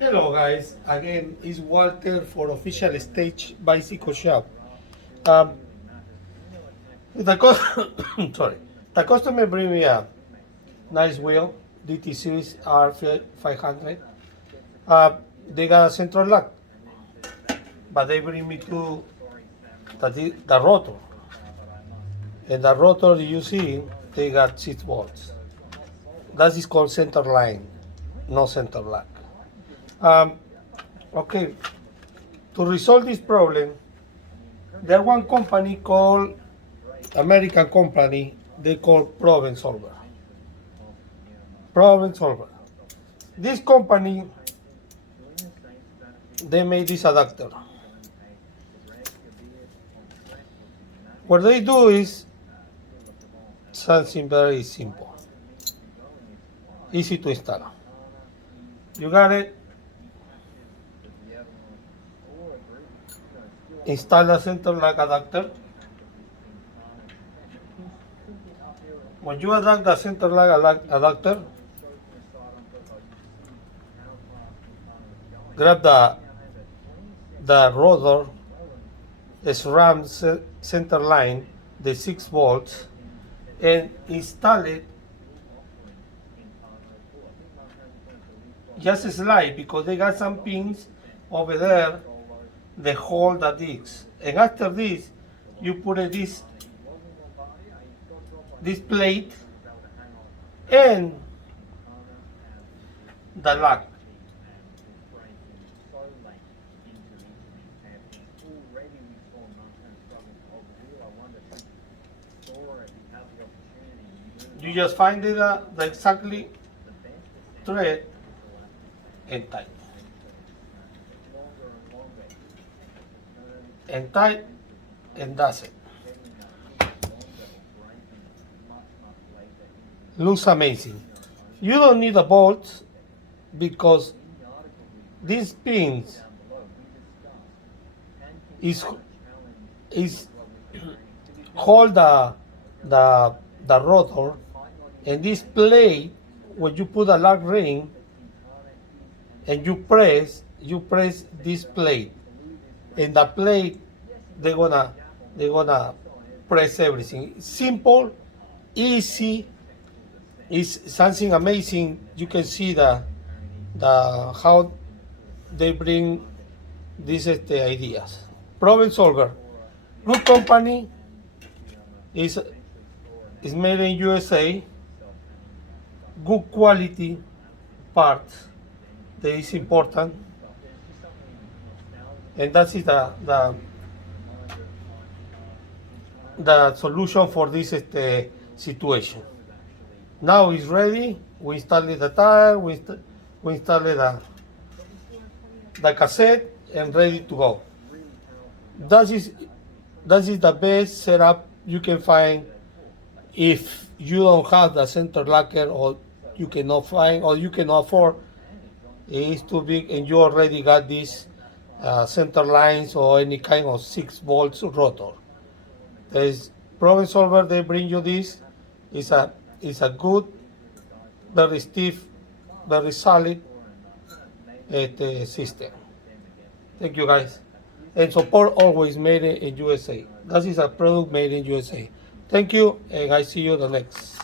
Hello guys, again it's Walter for Official Stage Bicycle Shop. Um, the sorry, the customer bring me a nice wheel, DTSwiss R500. They got a central lock, but they bring me to the rotor, and the rotor you see they got 6 volts. That is called CenterLine, no center lock. Um, okay, to resolve this problem, there one company called American company, they call Problem Solver. Problem Solver. This company, they made this adapter. What they do is something very simple, easy to install. You got it. Install the center lock adapter. When you adapt the center lock adapter, grab the rotor, the Sram CenterLine, the 6 volts, and install it. Just slide because they got some pins over there. They hold the discs, and after this, you put this plate and the lock. You just find the exactly thread and tight. And tight, and that's it. Looks amazing. You don't need a bolt because these pins is hold the rotor, and this plate when you put a lock ring and you press this plate, and the plate they're gonna press everything. Simple, easy. It's something amazing. You can see the how they bring these ideas. Problem Solver, good company. Is made in USA. Good quality parts. That is important. And that is the solution for this situation. Now it's ready. We installed the tire. We installed the cassette and ready to go. That is the best setup you can find if you don't have the center locker, or you cannot find, or you cannot afford. It is too big, and you already got these center lines or any kind of 6 volts rotor. There's Problem Solver. They bring you this. It's a good, very stiff, very solid system. Thank you guys. And support always made in USA. That is a product made in USA. Thank you, and I see you the next.